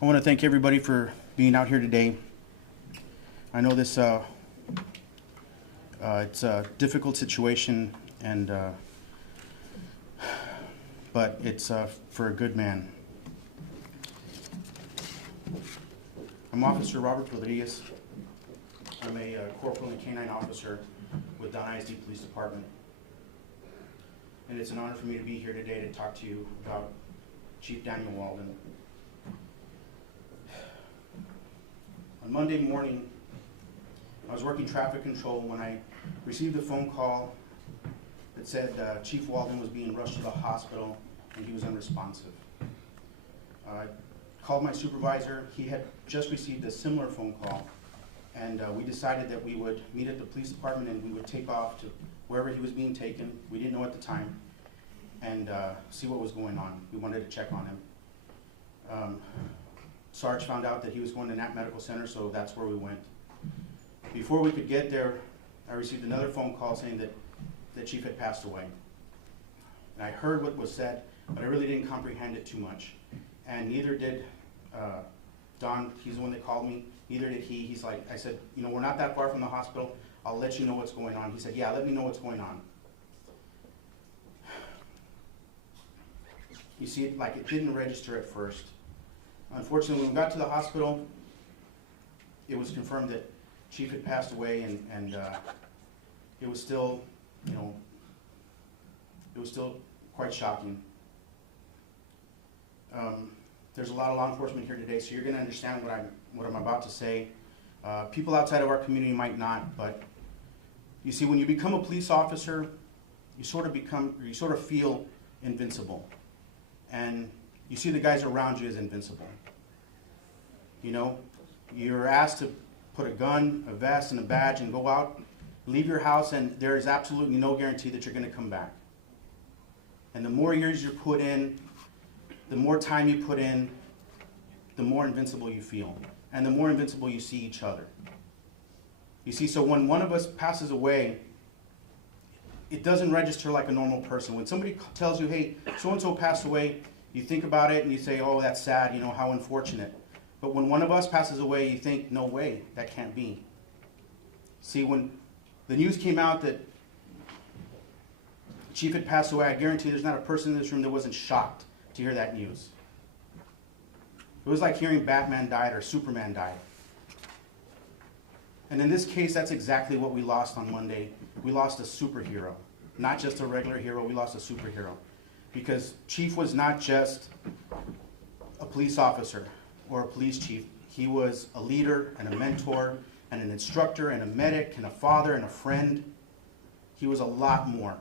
I want to thank everybody for being out here today. I know this it's a difficult situation, and but it's for a good man. I'm Officer Robert Rodriguez. I'm a corporal and canine officer with Don ISD Police Department. And it's an honor for me to be here today to talk to you about Chief Daniel Walden. On Monday morning, I was working traffic control when I received a phone call that said Chief Walden was being rushed to the hospital and he was unresponsive. I called my supervisor. He had just received a similar phone call, and we decided that we would meet at the police department and we would take off to wherever he was being taken. We didn't know at the time, and see what was going on. We wanted to check on him. Sarge found out that he was going to Nat Medical Center, so that's where we went. Before we could get there, I received another phone call saying that the chief had passed away. And I heard what was said, but I really didn't comprehend it too much. And neither did Don. He's the one that called me. Neither did he. He's like, I said, you know, we're not that far from the hospital. I'll let you know what's going on. He said, yeah, let me know what's going on. You see, it didn't register at first. Unfortunately, when we got to the hospital, it was confirmed that Chief had passed away, and it was still, it was still quite shocking. There's a lot of law enforcement here today, so you're going to understand what I'm about to say. People outside of our community might not, but you see, when you become a police officer, you sort of feel invincible, and you see the guys around you as invincible. You know, you're asked to put a gun, a vest, and a badge and go out, leave your house, and there is absolutely no guarantee that you're going to come back. And the more years you put in, the more time you put in, the more invincible you feel. And the more invincible you see each other. You see, so when one of us passes away, it doesn't register like a normal person. When somebody tells you, hey, so-and-so passed away, you think about it and you say, oh, that's sad, you know, how unfortunate. But when one of us passes away, you think, no way, that can't be. See, when the news came out that Chief had passed away, I guarantee there's not a person in this room that wasn't shocked to hear that news. It was like hearing Batman died or Superman died. And in this case, that's exactly what we lost on Monday. We lost a superhero. Not just a regular hero, we lost a superhero. Because Chief was not just a police officer or a police chief. He was a leader and a mentor and an instructor and a medic and a father and a friend. He was a lot more.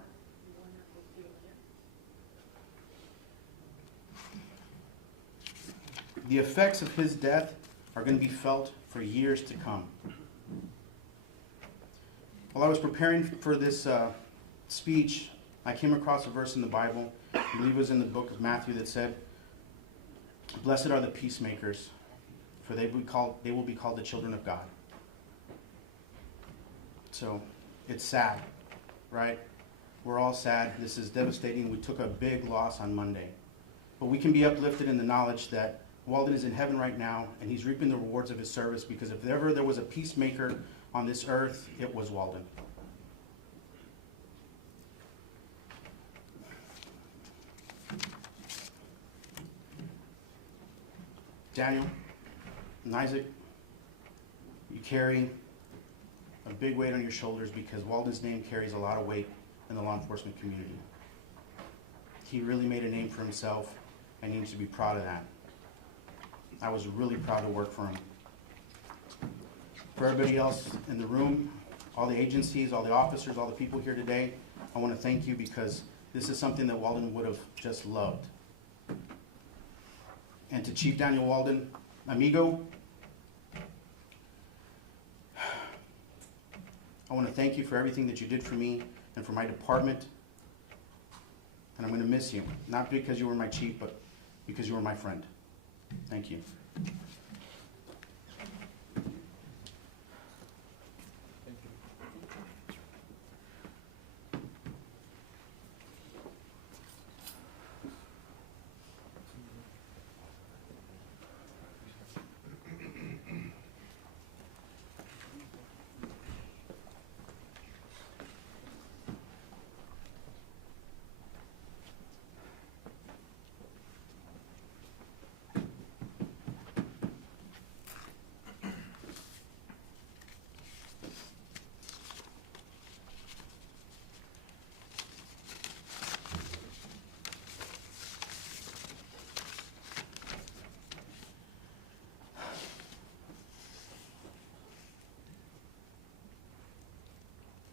The effects of his death are going to be felt for years to come. While I was preparing for this speech, I came across a verse in the Bible, I believe it was in the book of Matthew, that said, blessed are the peacemakers, for they will be called the children of God. So, it's sad, right? We're all sad. This is devastating. We took a big loss on Monday. But we can be uplifted in the knowledge that Walden is in heaven right now, and he's reaping the rewards of his service, because if ever there was a peacemaker on this earth, it was Walden. Daniel and Isaac, you carry a big weight on your shoulders, because Walden's name carries a lot of weight in the law enforcement community. He really made a name for himself, and he needs to be proud of that. I was really proud to work for him. For everybody else in the room, all the agencies, all the officers, all the people here today, I want to thank you, because this is something that Walden would have just loved. And to Chief Daniel Walden, amigo, I want to thank you for everything that you did for me and for my department. And I'm going to miss you, not because you were my chief, but because you were my friend. Thank you.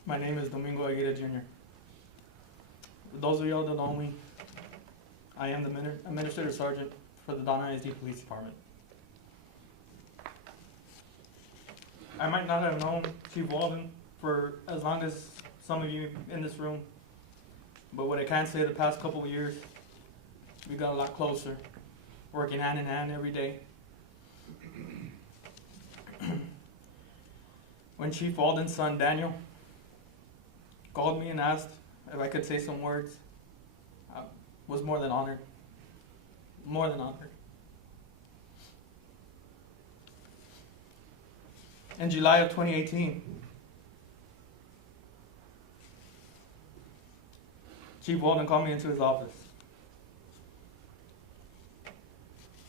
My name is Domingo Aguirre Jr. For those of y'all that know me, I am the Administrative Sergeant for the Donna ISD Police Department. I might not have known Chief Walden for as long as some of you in this room, but what I can say the past couple of years, we got a lot closer, working hand in hand every day. When Chief Walden's son, Daniel, called me and asked if I could say some words, I was more than honored. More than honored. In July of 2018, Chief Walden called me into his office.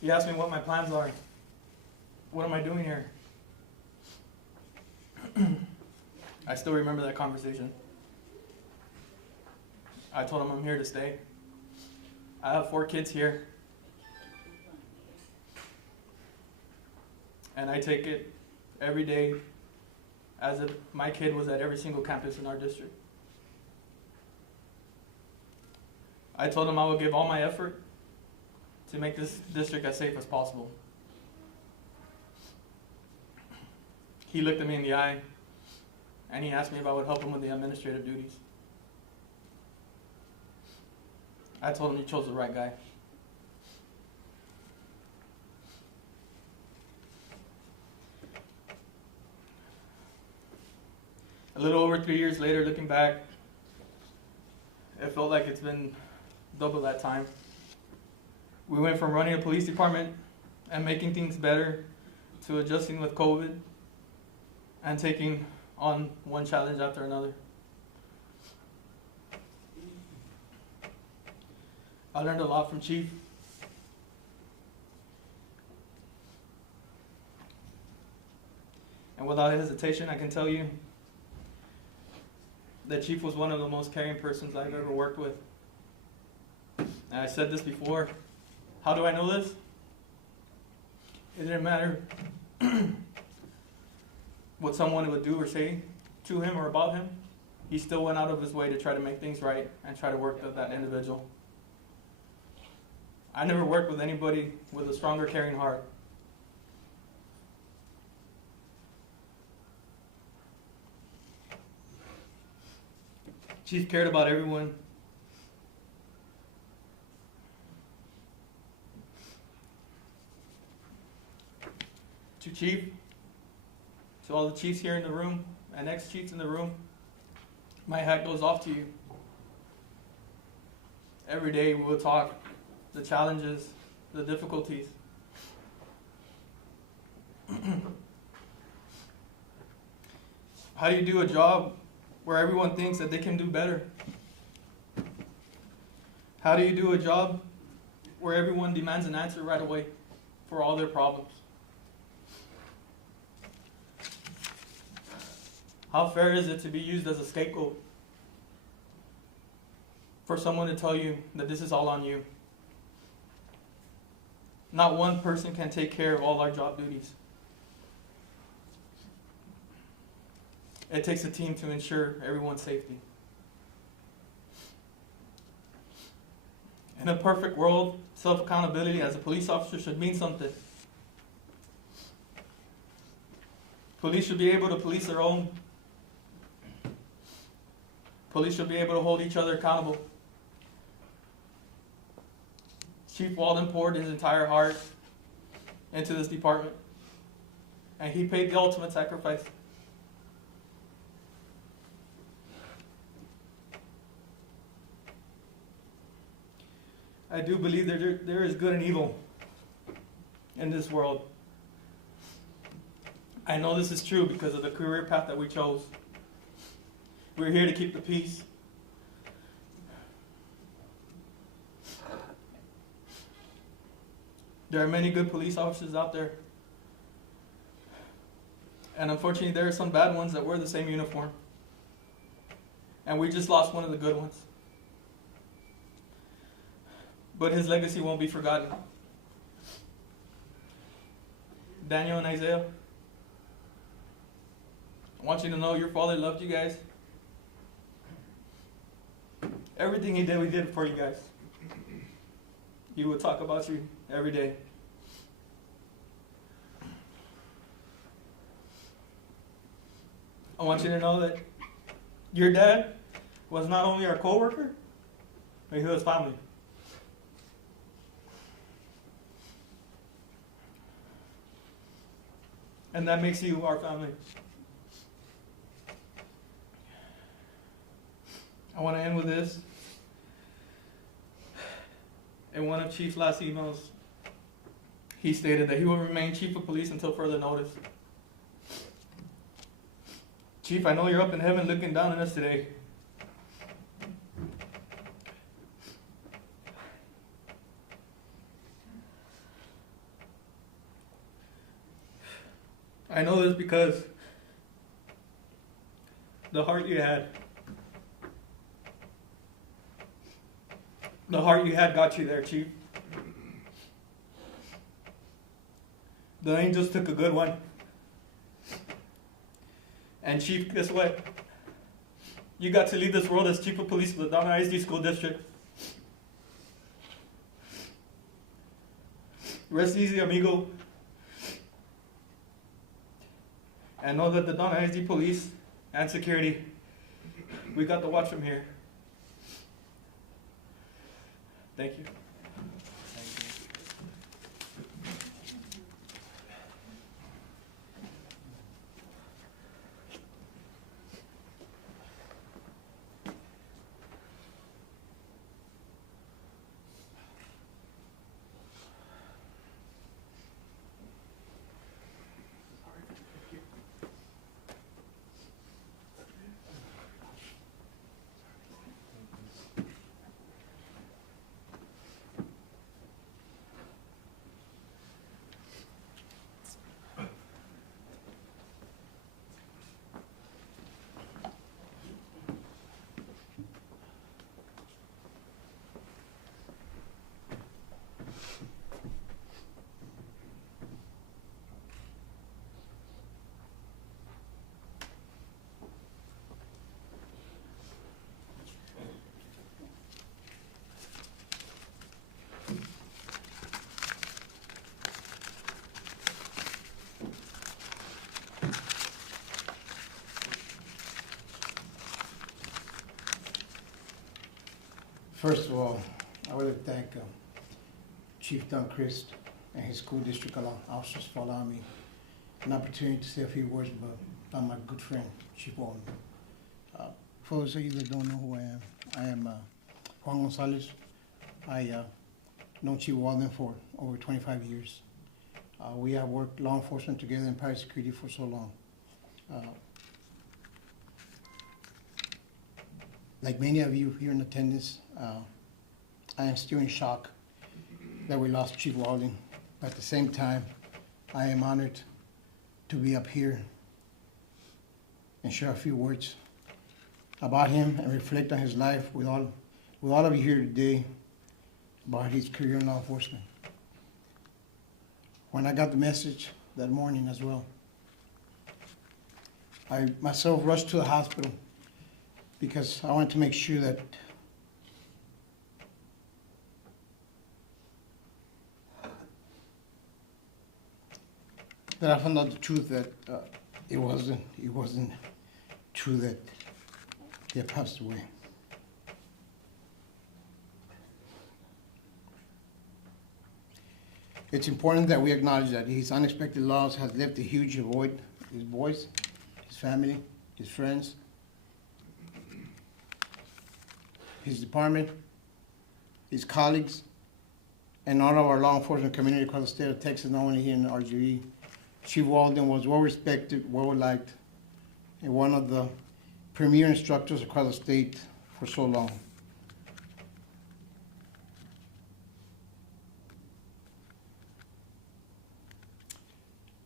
He asked me what my plans are. What am I doing here? I still remember that conversation. I told him I'm here to stay. I have 4 kids here. And I take it every day as if my kid was at every single campus in our district. I told him I would give all my effort to make this district as safe as possible. He looked at me in the eye and he asked me if I would help him with the administrative duties. I told him he chose the right guy. A little over 3 years later, looking back, it felt like it's been double that time. We went from running a police department and making things better to adjusting with COVID and taking on one challenge after another. I learned a lot from Chief. And without hesitation, I can tell you that Chief was one of the most caring persons I've ever worked with. And I said this before. How do I know this? It didn't matter what someone would do or say to him or about him. He still went out of his way to try to make things right and try to work with that individual. I never worked with anybody with a stronger, caring heart. Chief cared about everyone. To Chief, to all the chiefs here in the room and ex-chiefs in the room, my hat goes off to you. Every day we will talk the challenges, the difficulties. How do you do a job where everyone thinks that they can do better? How do you do a job where everyone demands an answer right away for all their problems? How fair is it to be used as a scapegoat for someone to tell you that this is all on you? Not one person can take care of all our job duties. It takes a team to ensure everyone's safety. In a perfect world, self-accountability as a police officer should mean something. Police should be able to police their own. Police should be able to hold each other accountable. Chief Walden poured his entire heart into this department, and he paid the ultimate sacrifice. I do believe that there is good and evil in this world. I know this is true because of the career path that we chose. We're here to keep the peace. There are many good police officers out there. And unfortunately, there are some bad ones that wear the same uniform. And we just lost one of the good ones. But his legacy won't be forgotten. Daniel and Isaiah, I want you to know your father loved you guys. Everything he did, we did for you guys. He would talk about you every day. I want you to know that your dad was not only our co-worker, but he was family. And that makes you our family. I want to end with this. In one of Chief's last emails, he stated that he will remain Chief of Police until further notice. Chief, I know you're up in heaven looking down on us today. I know this because the heart you had. The heart you had got you there, Chief. The angels took a good one. And Chief, guess what? You got to leave this world as Chief of Police of the Donna ISD School District. Rest easy, amigo. And know that the Donna ISD Police and security, we got to watch from here. Thank you. First of all, I would like to thank Chief Duncrist and his school district officers for allowing me an opportunity to say a few words about my good friend, Chief Walden. For those of you that don't know who I am Juan Gonzalez. I know Chief Walden for over 25 years. We have worked law enforcement together in private security for so long. Like many of you here in attendance, I am still in shock that we lost Chief Walden. But at the same time, I am honored to be up here and share a few words about him and reflect on his life with all of you here today about his career in law enforcement. When I got the message that morning as well, I myself rushed to the hospital because I wanted to make sure that I found out the truth that it wasn't true that he had passed away. It's important that we acknowledge that his unexpected loss has left a huge void. His boys, his family, his friends, his department, his colleagues, and all of our law enforcement community across the state of Texas, not only here in RGE. Chief Walden was well respected, well liked, and one of the premier instructors across the state for so long.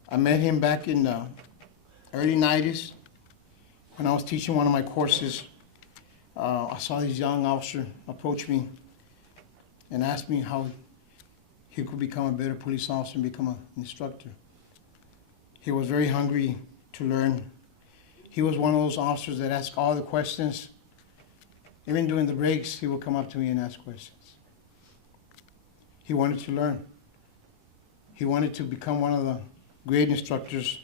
I met him back in the early 90s when I was teaching one of my courses. I saw this young officer approach me and ask me how he could become a better police officer and become an instructor. He was very hungry to learn. He was one of those officers that asked all the questions Even during the breaks, he would come up to me and ask questions. He wanted to learn. He wanted to become one of the great instructors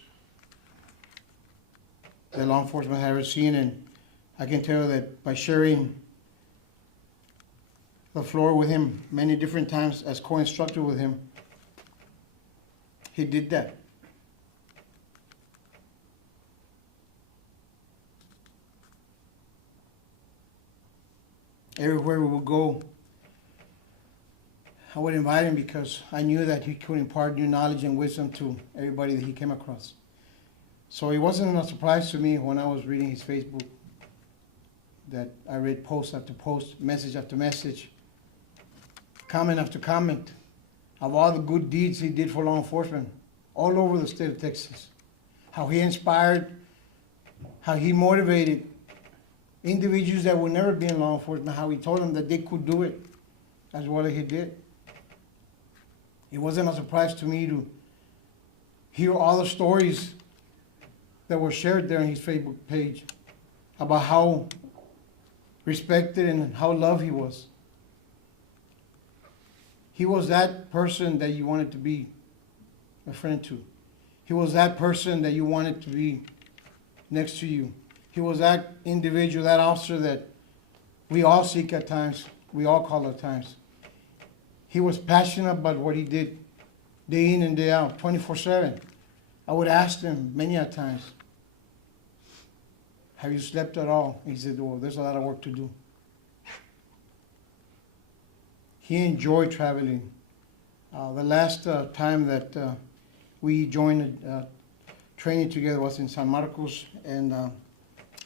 that law enforcement had ever seen, and I can tell you that by sharing the floor with him many different times as co-instructor with him, he did that. Everywhere we would go, I would invite him because I knew that he could impart new knowledge and wisdom to everybody that he came across. So it wasn't a surprise to me when I was reading his Facebook that I read post after post, message after message, comment after comment of all the good deeds he did for law enforcement all over the state of Texas. How he inspired, how he motivated individuals that would never be in law enforcement, how he told them that they could do it as well as he did. It wasn't a surprise to me to hear all the stories that were shared there on his Facebook page about how respected and how loved he was. He was that person that you wanted to be a friend to. He was that person that you wanted to be next to you. He was that individual, that officer that we all seek at times, we all call at times. He was passionate about what he did day in and day out, 24/7. I would ask him many a times, have you slept at all? He said, well, there's a lot of work to do. He enjoyed traveling. The last time that we joined training together was in San Marcos, and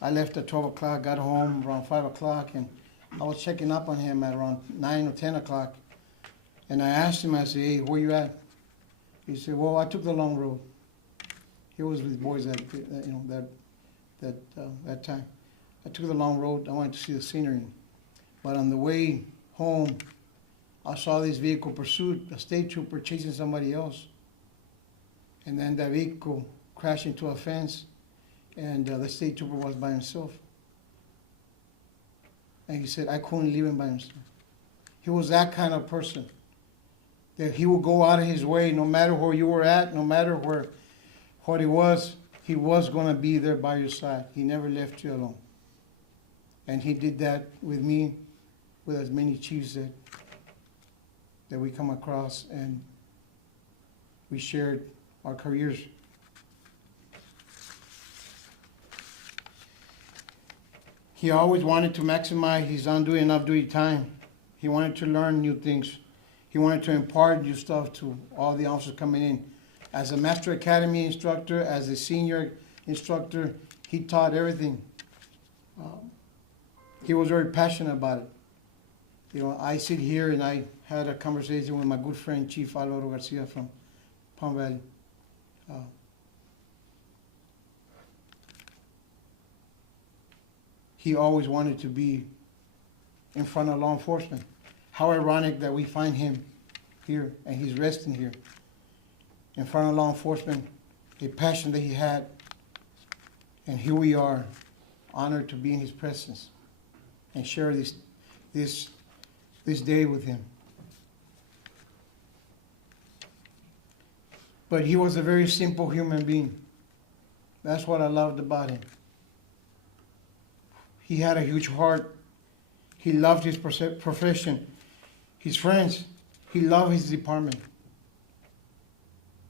I left at 12 o'clock, got home around 5 o'clock, and I was checking up on him at around 9 or 10 o'clock. And I asked him, I said, hey, where you at? He said, well, I took the long road. He was with boys that time. I took the long road. I wanted to see the scenery. But on the way home, I saw this vehicle pursuit, a state trooper chasing somebody else. And then that vehicle crashed into a fence, and the state trooper was by himself. And he said, I couldn't leave him by himself. He was that kind of person, that he would go out of his way, no matter where you were at, no matter what he was going to be there by your side. He never left you alone. And he did that with me, with as many chiefs that we come across, and we shared our careers. He always wanted to maximize his on-duty and off-duty time. He wanted to learn new things. He wanted to impart new stuff to all the officers coming in. As a Master Academy instructor, as a senior instructor, he taught everything. He was very passionate about it. You know, I sit here and I had a conversation with my good friend, Chief Alvaro Garcia from Palm Valley. He always wanted to be in front of law enforcement. How ironic that we find him here and he's resting here in front of law enforcement, a passion that he had, and here we are, honored to be in his presence and share this day with him. But he was a very simple human being. That's what I loved about him. He had a huge heart. He loved his profession. His friends, he loved his department.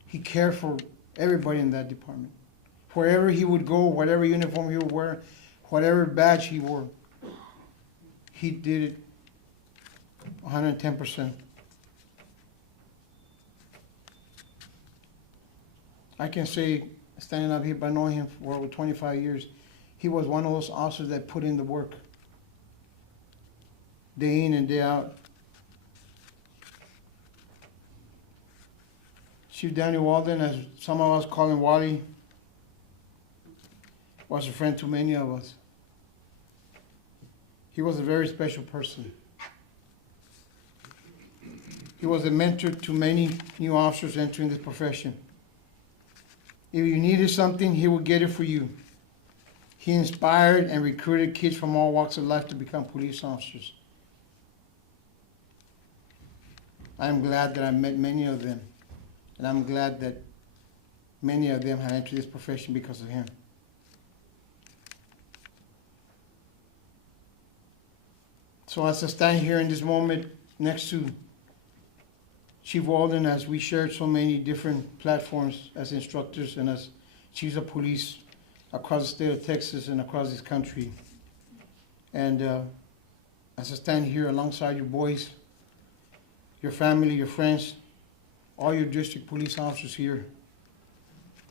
He cared for everybody in that department. Wherever he would go, whatever uniform he would wear, whatever badge he wore, he did it 110%. I can say, standing up here, by knowing him for over 25 years, he was one of those officers that put in the work, day in and day out. Chief Daniel Walden, as some of us call him Wally, was a friend to many of us. He was a very special person. He was a mentor to many new officers entering this profession. If you needed something, he would get it for you. He inspired and recruited kids from all walks of life to become police officers. I am glad that I met many of them, and I'm glad that many of them have entered this profession because of him. So as I stand here in this moment next to Chief Walden, as we shared so many different platforms as instructors and as chiefs of police across the state of Texas and across this country, and as I stand here alongside you boys, your family, your friends, all your district police officers here,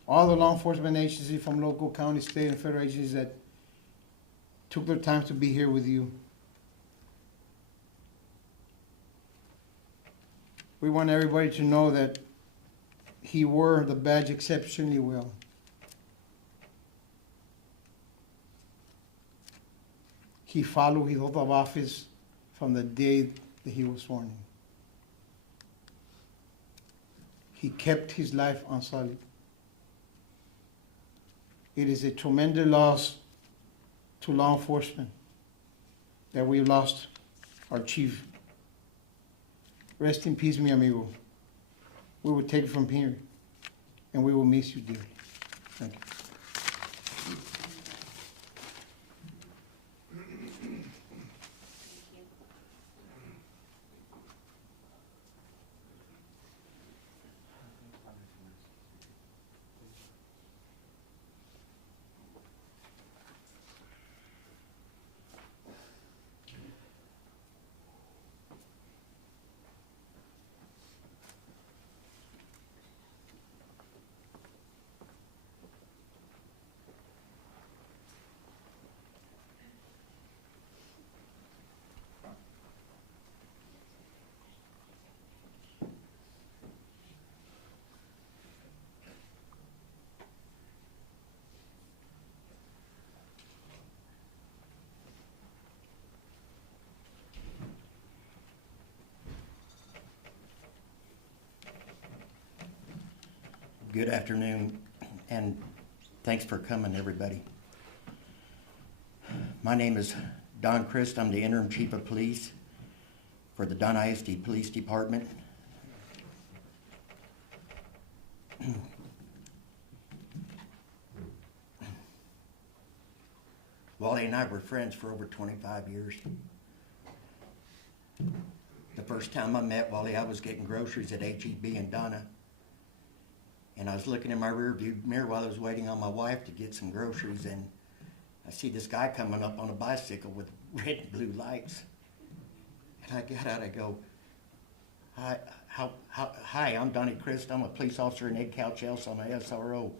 all the law enforcement agencies from local, county, state, and federal agencies that took their time to be here with you. We want everybody to know that he wore the badge exceptionally well. He followed his oath of office from the day that he was sworn in. He kept his life unsullied. It is a tremendous loss to law enforcement that we lost our chief. Rest in peace, mi amigo. We will take it from here, and we will miss you dearly. Thank you. Good afternoon, and thanks for coming, everybody. My name is Don Christ. I'm the interim chief of police for the Don ISD Police Department. Wally and I were friends for over 25 years. The first time I met Wally, I was getting groceries at HEB in Donna. And I was looking in my rearview mirror while I was waiting on my wife to get some groceries, and I see this guy coming up on a bicycle with red and blue lights. And I got out, I go, hi, I'm Donnie Christ. I'm a police officer in Ed Couch Else. I'm a SRO.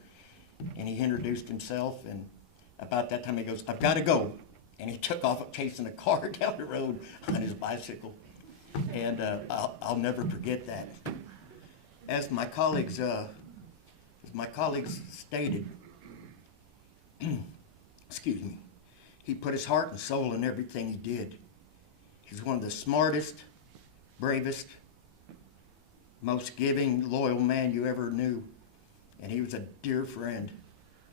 And he introduced himself, and about that time he goes, I've got to go. And he took off chasing a car down the road on his bicycle. And I'll never forget that. As my colleagues stated, excuse me, he put his heart and soul in everything he did. He's one of the smartest, bravest, most giving, loyal man you ever knew. And he was a dear friend.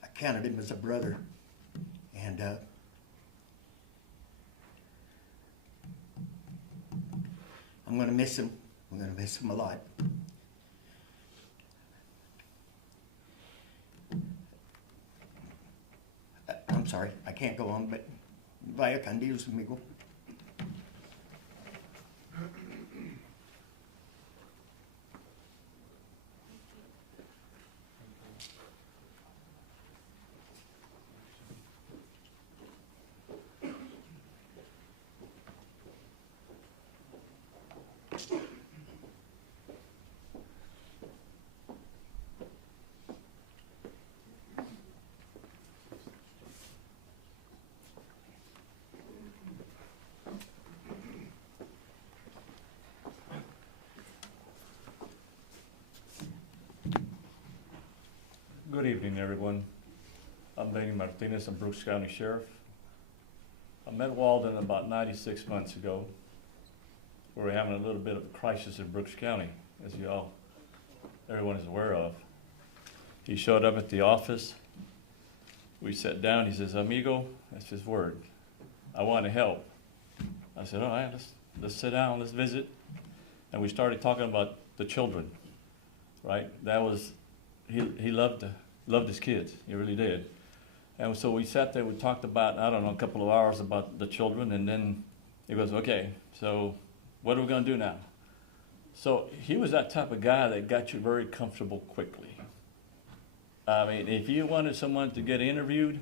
I counted him as a brother. And I'm going to miss him. I'm going to miss him a lot. I'm sorry, I can't go on, but vaya con Dios, amigo. Good evening, everyone. I'm Benny Martinez. I'm Brooks County Sheriff. I met Walden about 96 months ago. We were having a little bit of a crisis in Brooks County, as everyone is aware of. He showed up at the office. we sat down. He says, "Amigo," that's his word, "I want to help." I said, "All right, let's sit down, let's visit." And we started talking about the children, right? That was, he loved his kids, he really did. And so we sat there, we talked about, I don't know, a couple of hours about the children, and then he goes, "Okay, so what are we gonna do now?" So he was that type of guy that got you very comfortable quickly. I mean, if you wanted someone to get interviewed,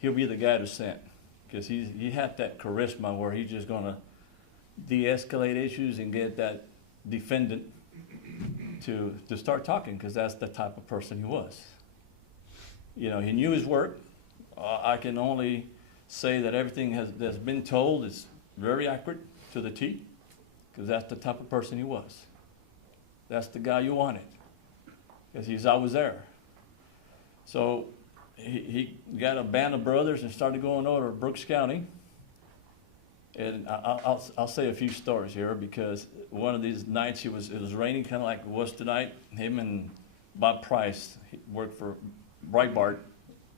he'll be the guy to send, because he had that charisma where he's just gonna de-escalate issues and get that defendant to start talking, because that's the type of person he was. You know, he knew his work. I can only say that everything that's been told is very accurate to the T, because that's the type of person he was. That's the guy you wanted, because he's always there. So he got a band of brothers and started going over to Brooks County. And I'll say a few stories here, because one of these nights it was raining, kind of like it was tonight. Him and Bob Price, he worked for Breitbart,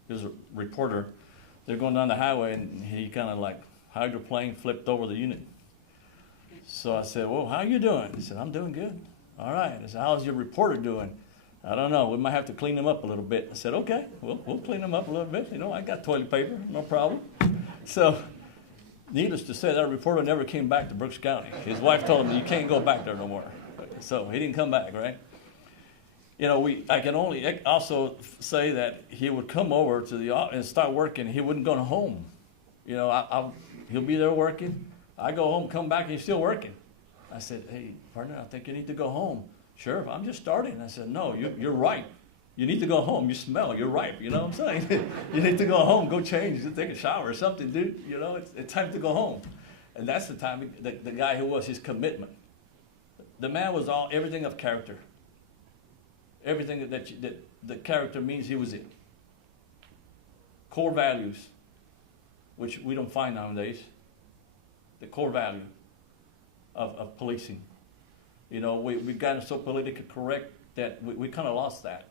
he was a reporter. They're going down the highway, and he kind of like hydroplane flipped over the unit. So I said, "Well, how you doing?" He said, "I'm doing good." "All right." I said, "How's your reporter doing?" "I don't know. We might have to clean him up a little bit." I said, "Okay, we'll clean him up a little bit. You know, I got toilet paper, no problem." So, needless to say, that reporter never came back to Brooks County. His wife told him, "You can't go back there no more." So he didn't come back, right? You know, I can only also say that he would come over to the office and start working. He wouldn't go home. You know, he'll be there working. I go home, come back, and he's still working. I said, "Hey, partner, I think you need to go home." "Sheriff, I'm just starting." I said, "No, you're right. You need to go home. You smell. You're ripe." You know what I'm saying? You need to go home, go change, take a shower or something, dude. You know, it's time to go home. And that's the time, the guy who was his commitment. The man was everything of character. Everything that the character means, he was it. Core values, which we don't find nowadays. The core value of policing. You know, we've gotten so politically correct that we kind of lost that.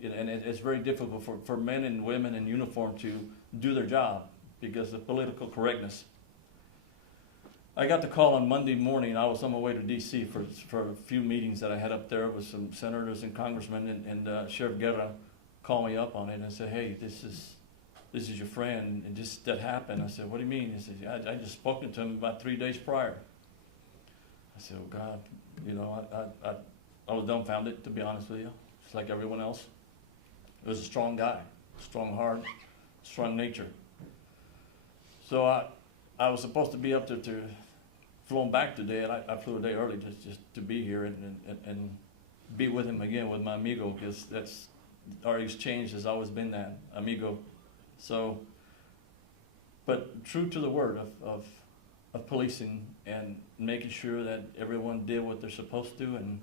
And it's very difficult for men and women in uniform to do their job because of political correctness. I got the call on Monday morning. I was on my way to D.C. for a few meetings that I had up there with some senators and congressmen, and Sheriff Guerra called me up on it and said, "Hey, this is your friend, and just that happened." I said, "What do you mean?" He said, I just spoken to him about 3 days prior." I said, "Oh God," you know, I was dumbfounded, to be honest with you, just like everyone else. He was a strong guy, strong heart, strong nature. So I was supposed to be up there to flown back today, and I flew a day early just to be here and be with him again, with my amigo, because that's our exchange has always been that, amigo. So, but true to the word of policing and making sure that everyone did what they're supposed to, and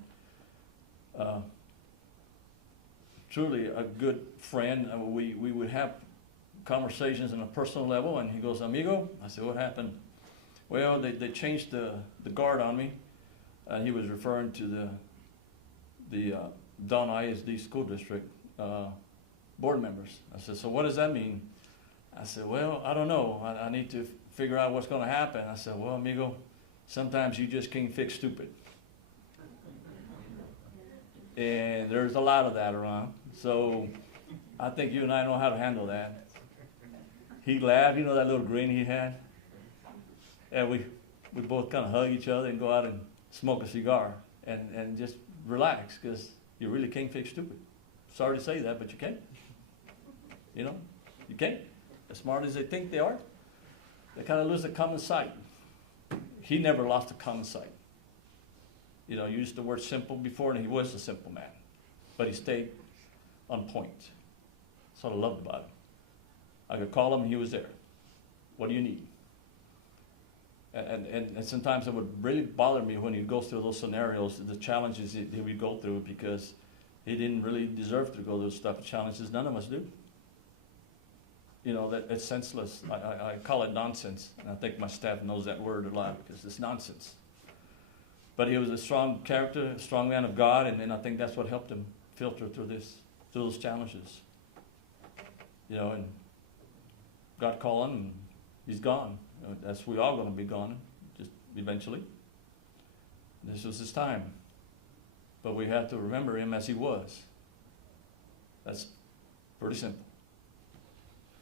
truly a good friend. We would have conversations on a personal level, and he goes, "Amigo," I said, "What happened?" "Well, they changed the guard on me." He was referring to the Don ISD school district board members. I said, "So what does that mean?" I said, "Well, I don't know. I need to figure out what's going to happen." I said, "Well, amigo, sometimes you just can't fix stupid." And there's a lot of that around. So I think you and I know how to handle that. He laughed, you know, that little grin he had. And we both kind of hug each other and go out and smoke a cigar and just relax, because you really can't fix stupid. Sorry to say that, but you can't. You know, you can't. As smart as they think they are, they kind of lose the common sight. He never lost the common sight. You know, used the word simple before, and he was a simple man. But he stayed on point. That's what I loved about him. I could call him, and he was there. "What do you need?" And sometimes it would really bother me when he goes through those scenarios, the challenges he would go through, because he didn't really deserve to go through those type of challenges. None of us do. You know, that it's senseless. I call it nonsense, and I think my staff knows that word a lot, because it's nonsense. But he was a strong character, a strong man of God, and I think that's what helped him filter through those challenges. you know, and got calling, and he's gone. You know, that's we all going to be gone, just eventually. This was his time, but we have to remember him as he was. That's pretty simple.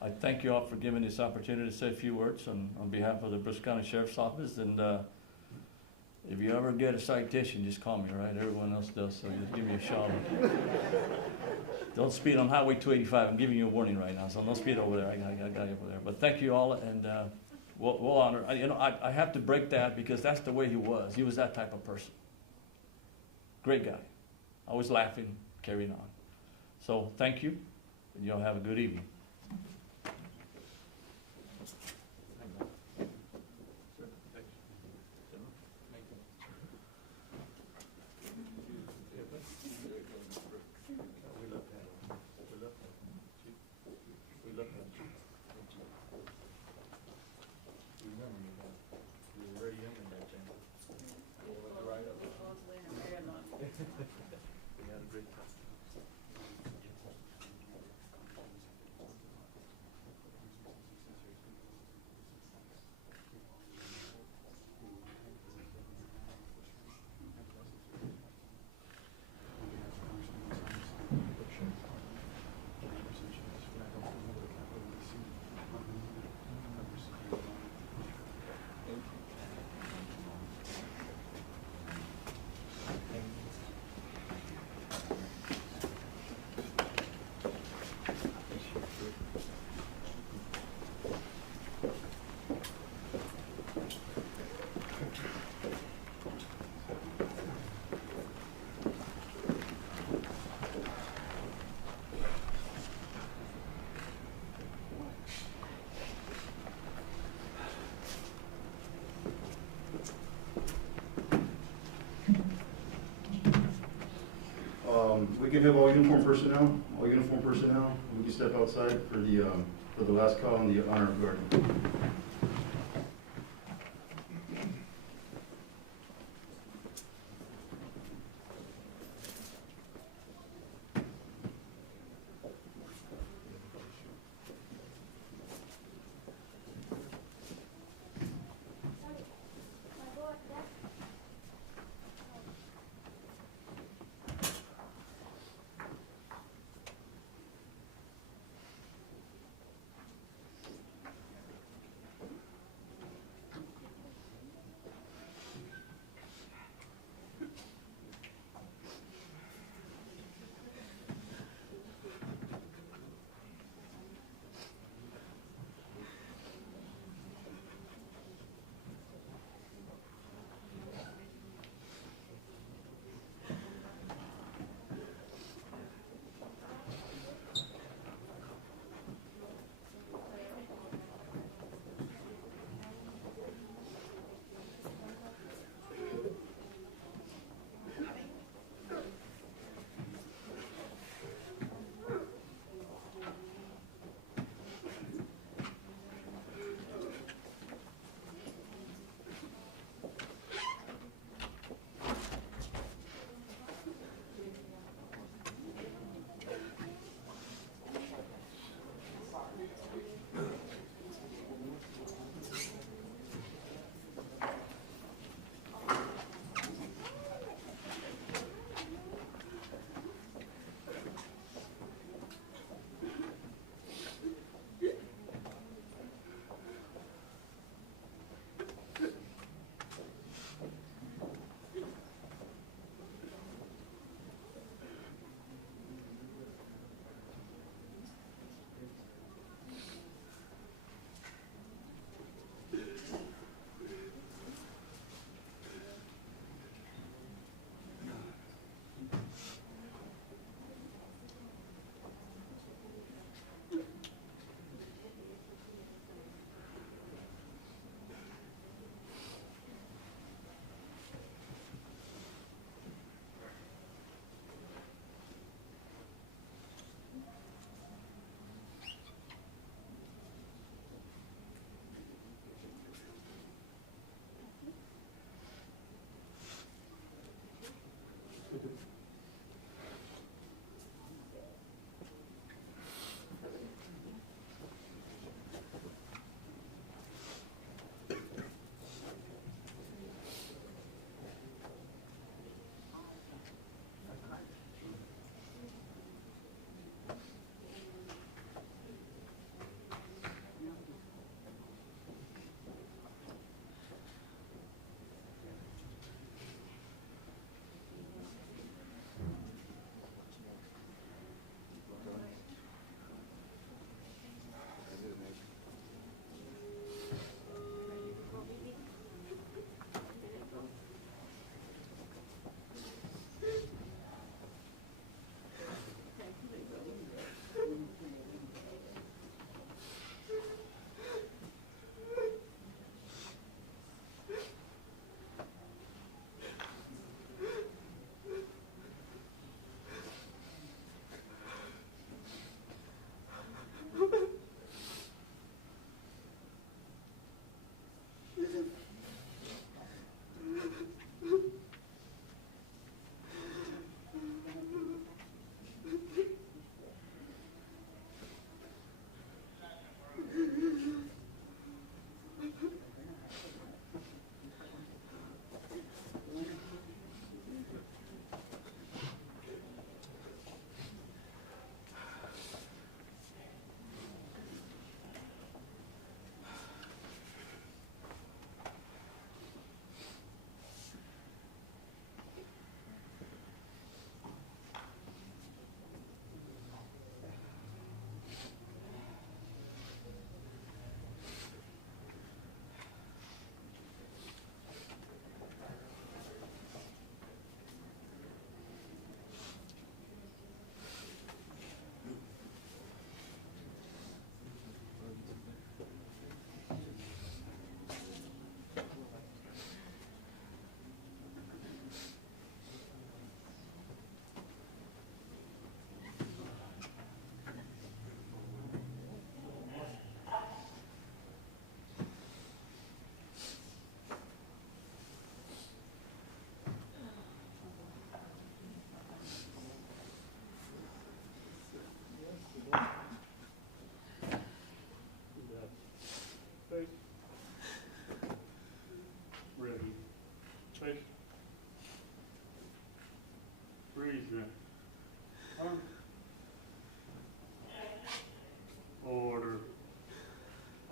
I thank you all for giving this opportunity to say a few words on behalf of the Brooks County Sheriff's Office. And if you ever get a citation, just call me, right? Everyone else does, so just give me a shout. Don't speed on Highway 285. I'm giving you a warning right now, so don't speed over there. I got you over there. But thank you all, and we'll honor. I have to break that because that's the way he was. He was that type of person. Great guy. Always laughing, carrying on. So thank you, and y'all have a good evening. We can have all uniform personnel. We can step outside for the last call on the honor guard.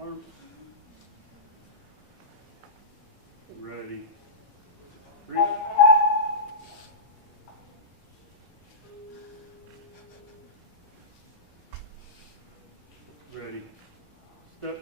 Arms. Ready. Breathe. Ready. Step.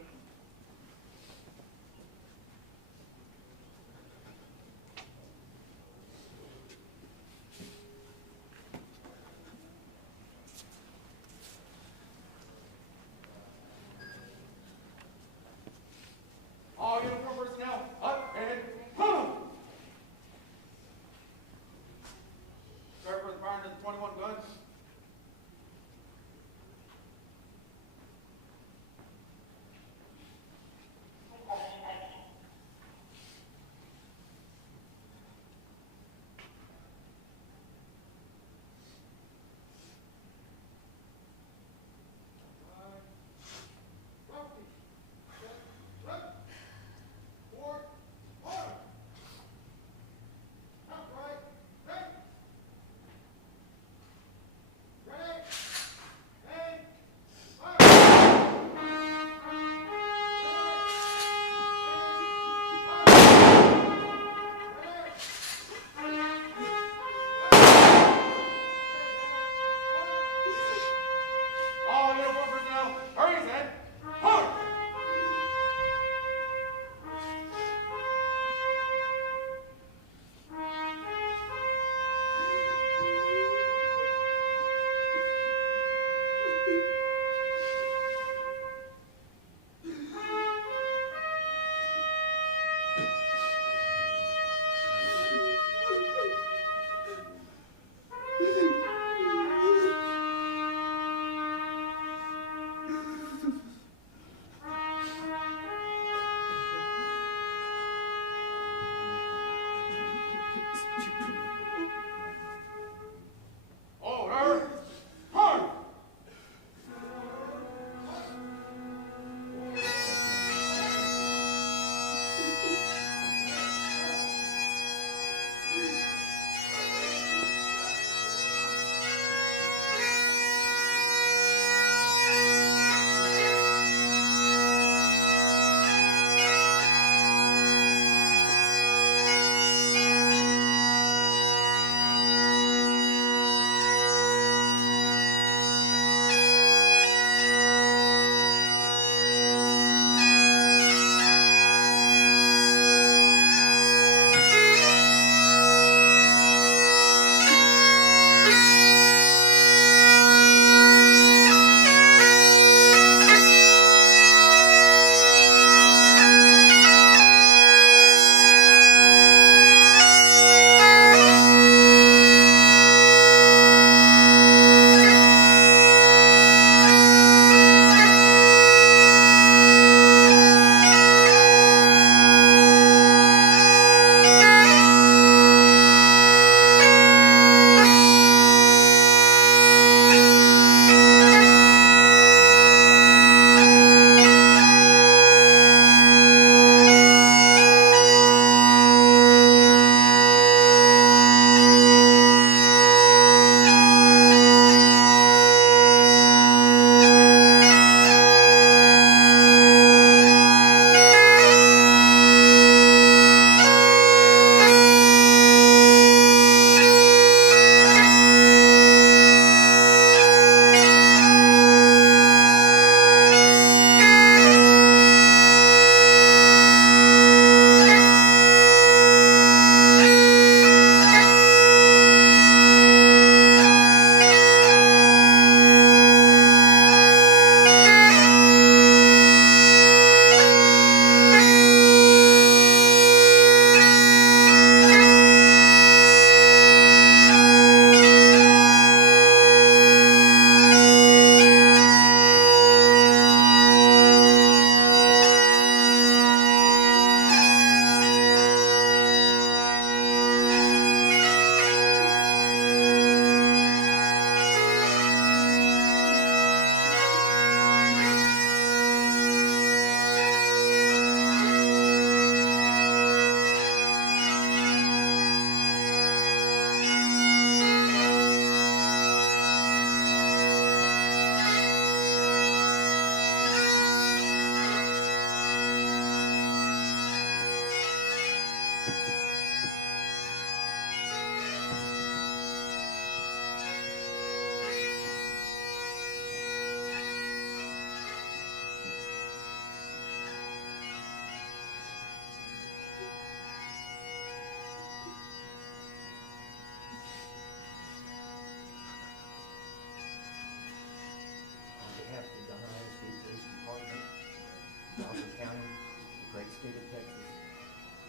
state of Texas.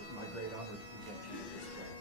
It's my great honor to present you with this grant.